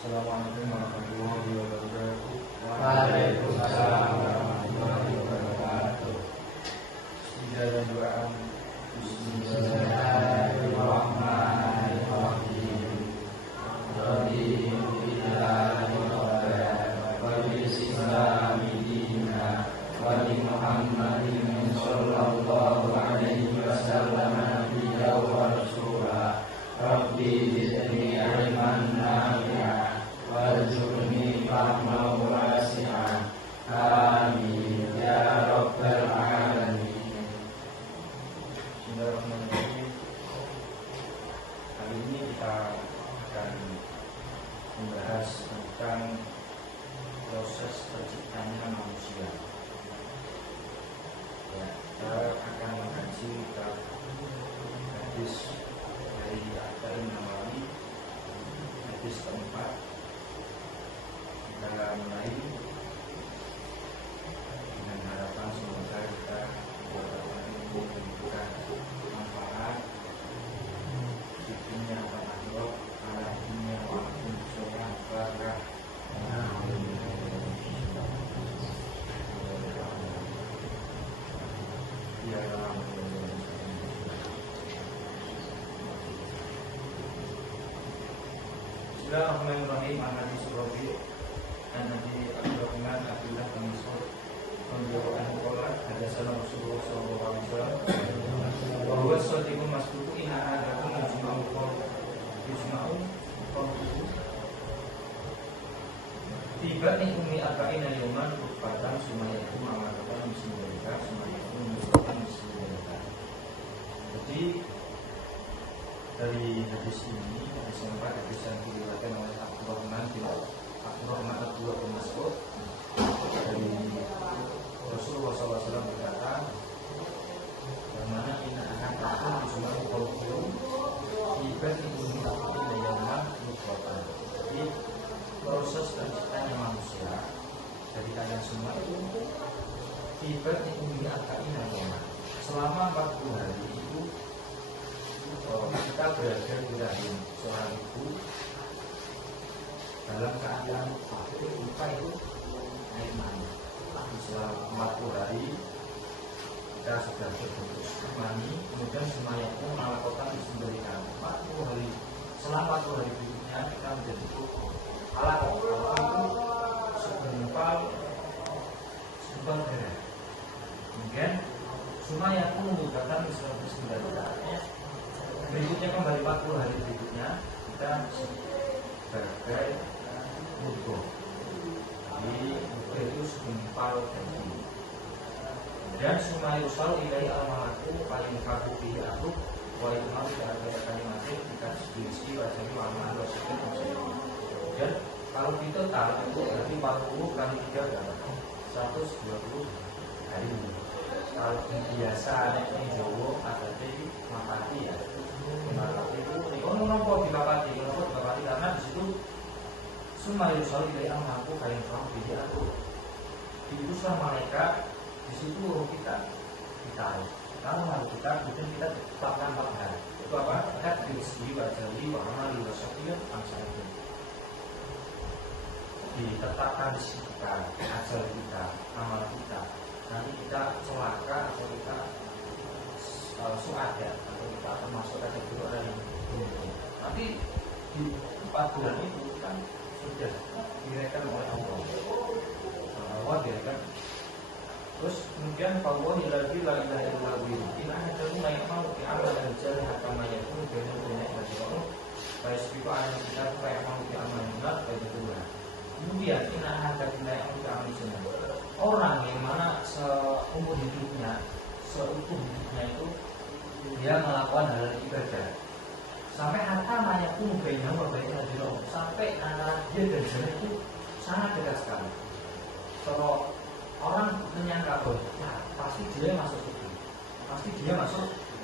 Assalamualaikum warahmatullahi wabarakatuh. Waalaikumsalam warahmatullahi wabarakatuh. Tidak ada doa. Bismillahirrahmanirrahim. Raditu billahi rabban wa bil islami dinan wa bi Muhammadin sallallahu alaihi wasallam nabiyyan wa rasulah. Rabbi zidni ilman nafi'an warzuqni fahman wasi'an. Amin ya rabbal alamin. Bismillahirrahmanirrahim. Kali ini kita akan membahas tentang proses terciptanya manusia. Ya, kita akan mengkaji kitab hadis dari Arba'in Nawawi, hadis keempat. Kita mulai dengan harapan semoga kita mendapatkan ilmu dan juga manfaat di dunia dan akhirat, ala dunia walaupun seorang barah. Ya Bismillahirrahmanirrahim. An-Nabi Surabi dan Nabi Abdurrahman Abdullah bin Mas'ud radhiyallahu anhu hadasana Rasulullah sallallahu alaihi wasallam wa huwa shadiqul masduq in ahadakum yajma'u qawluhu tiba ni ummi arba'ina yawman rukbatan sumayakum amalatan bismillah sumayakum bismillah. Jadi dari hadis ini, hadis yang keempat, hadis yang diriwayatkan oleh Abdurrahman Abdullah bin Mas'ud dari Rasulullah SAW berkata, bagaimana ina akan takut di semua kolom ibad ini yaman nukhotan. Jadi proses terciptanya manusia dari kalian semua itu ibad ini akan yaman selama 40 hari itu. Kita berada di rahim seorang ibu dalam keadaan lupa itu air mani. Selama 40 hari kita sudah berbentuk mani, kemudian semuanya pun melakukan disembelikan 40 hari. Selama 40 hari berikutnya kita menjadi alat itu segumpal darah. Kemudian semuanya pun membutuhkan disembelikan. Berikutnya kembali 40 hari berikutnya kita sebagai mudghah. Jadi mudghah itu segumpal daging. Dan sumayu sal ilai al-malaku paling kaku bihi aku wa imam tidak ada kalimatin kita sedisi wajah wa'amal wasikin. Dan kalau kita tahu itu berarti 40 kali 3 berapa? 120 hari. Kalau biasa ini Jawa ada di mapati ya. Mapati itu nopo dilapati, karena di situ sumayu sal ilai al-malaku paling kaku bihi aku. Diutuskan malaikat di situ kita ditaruh. Kalau lalu kita kemudian kita tetapkan 4 hari. Itu apa? Kita rezeki wajali wa amali wa syakir amsalnya. Ditetapkan di sisi kita, ajal kita, amal kita. Nanti kita celaka atau kita suada atau kita termasuk kategori orang yang beruntung. Tapi di 4 bulan itu kan sudah direkam oleh Allah. Allah direkam. Terus kemudian Allah lagi la ilaha illallah ila hadaru la ya'malu bi amal al-jannah kama yakunu bainal ibadi. Baik itu ada kita kayak mau bi amal benar baik itu. Kemudian ina hadaru la ya'malu bi amal jannah. Orang yang mana seumur hidupnya, seutuh hidupnya itu dia melakukan hal ibadah. Sampai harta mayakun bainal ibadi. Sampai antara dia dan jannah itu sangat dekat sekali. Kalau orang menyangka bahwa pasti dia masuk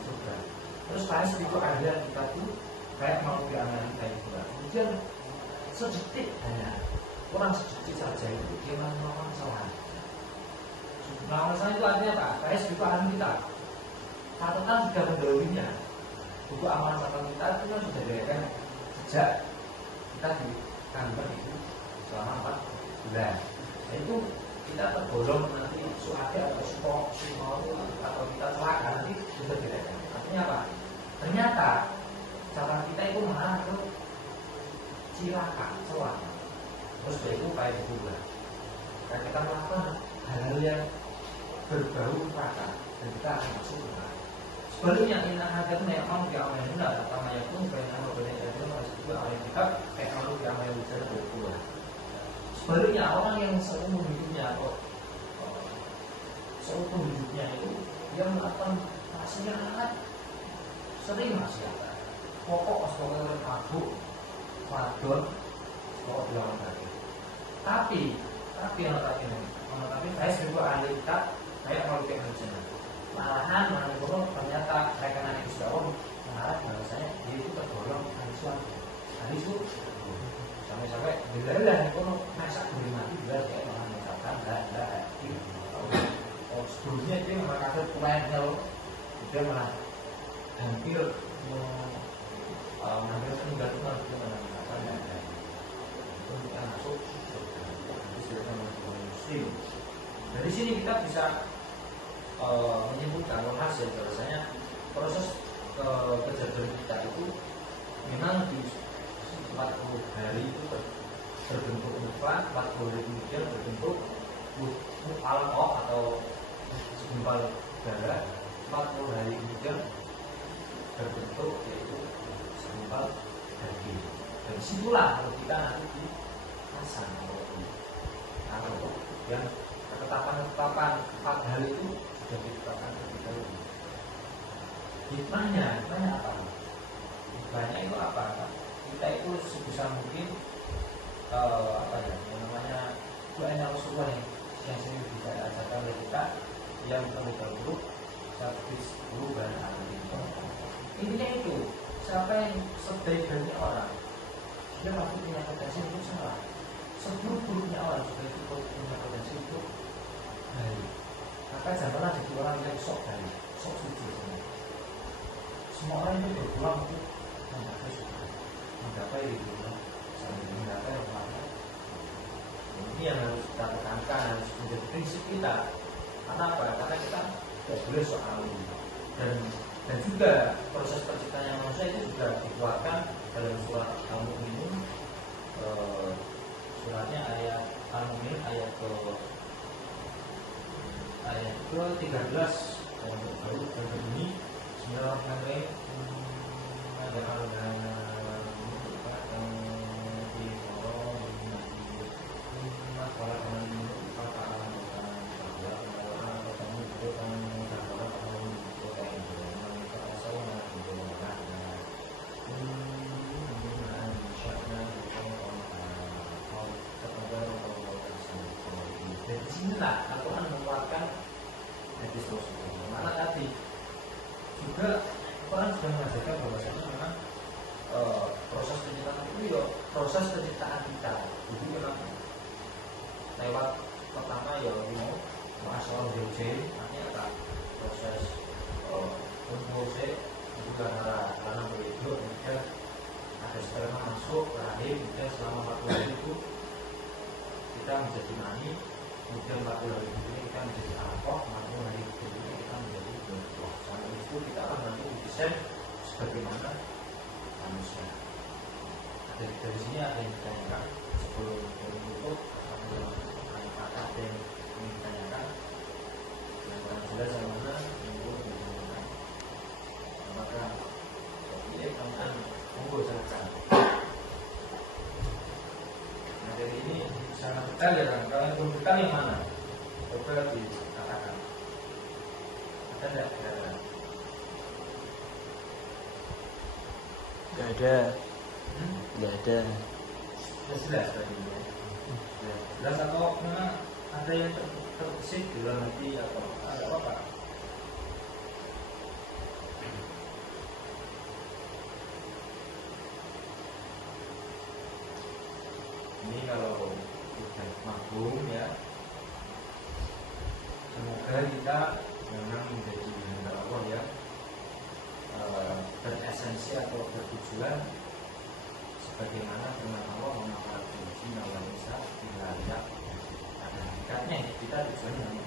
surga, terus kayak sedikit ada kita tuh kayak mau diamalin kayak gitu. Kemudian sedikit hanya kurang sedikit saja itu dia melakukan kesalahan. Nah, kesalahan itu artinya apa? Kayak sedikit amalan kita, catatan sudah mendahulunya. Buku amalan catatan kita itu kan sudah direkam sejak kita kandungan itu selama 4 bulan. Nah, itu kita tergolong nanti suaka atau suko atau kita celaka nanti bisa tidak. Artinya apa? Ternyata cara kita itu malah ke cilaka, celaka. Terus itu kayak juga. Karena kita melakukan hal-hal yang berbau neraka dan kita akan masuk neraka. Sebaliknya inna hadzal ya'malu bi amalin benar atau mayakun baina rabbina itu harus juga oleh kita kayak kalau bi amalin benar berbuah. Sebaliknya orang yang seumur hidupnya itu dia melakukan maksiat, sering maksiat. Pokok sebagai mabuk, wadon, pokok bilang tadi. Tapi yang tapi saya sebagai ahli kitab saya kalau kayak macam malahan ternyata rekan itu sudah mengarah bahwasanya dia itu tergolong ahli surga. Sampai bila itu masa boleh mati bila kayak orang mengatakan tidak sebelumnya dia mengatakan pulangnya dia malah hampir mengambil peninggal itu harus dia mengatakan tidak itu kita masuk surga muslim. Dari sini kita bisa menyimpulkan hasil bahwasanya proses kejadian kita itu memang di 40 hari itu berbentuk nutfah, 40 hari kemudian berbentuk alaqah atau segumpal darah, 40 hari kemudian berbentuk yaitu segumpal daging. Dan disitulah kalau kita nanti di pasang atau yang ketetapan 4 hari itu sudah ditetapkan terlebih dahulu. Hikmahnya apa? Hikmahnya itu apa? Kita itu sebisa mungkin yang namanya doanya Rasulullah yang sering bisa ajarkan oleh kita yang terlebih dahulu sabis dan alim. Intinya itu siapa yang sebaik-baiknya orang dia pasti punya potensi untuk salah. Seburuk-buruknya orang juga itu punya potensi untuk baik. Maka janganlah jadi orang yang sok baik, sok suci. Semua orang itu berpulang untuk menggapai itu, sambil menggapai apa? Ini yang harus kita tekankan, harus menjadi prinsip kita. Karena apa? Karena kita tidak boleh soal ini. Dan juga proses penciptaan manusia itu juga dikuatkan dalam surat Al-Mu'minun, suratnya ayat Al-Mu'minun ayat ke-13 yang baru berbunyi Bismillahirrahmanirrahim. Dari sinilah Al-Quran menguatkan hadis Rasulullah. Mana tadi juga Al-Quran sudah mengajarkan bahwasanya memang proses penciptaan itu ya proses penciptaan kita. Jadi memang lewat pertama ya masalah BJ artinya apa? Proses proses itu karena begitu kemudian ada sperma masuk ke rahim, kemudian selama 40 hari itu kita menjadi mani. Kemudian 40 hari kemudian kita menjadi alaqah, 40 hari kemudian kita menjadi mudghah. Sampai itu kita akan nanti desain sebagaimana manusia. Dari sini ada yang ditanyakan sebelum menutup ada yang ingin ditanyakan yang kurang jelas yang mana minggu ditanyakan. Maka ini teman monggo saja. Nah dari ini sangat detail ya kan, kalau yang belum detail yang mana? Coba dikatakan. Ada tidak? Gak ada. Gak ada. Sudah jelas tadi ya. Jelas atau memang ada yang terbesit di dalam hati atau ada apa? Ini kalau sudah mafhum ya, semoga kita memang menjadi hamba Allah ya, beresensi atau bertujuan sebagaimana firman Allah banyak.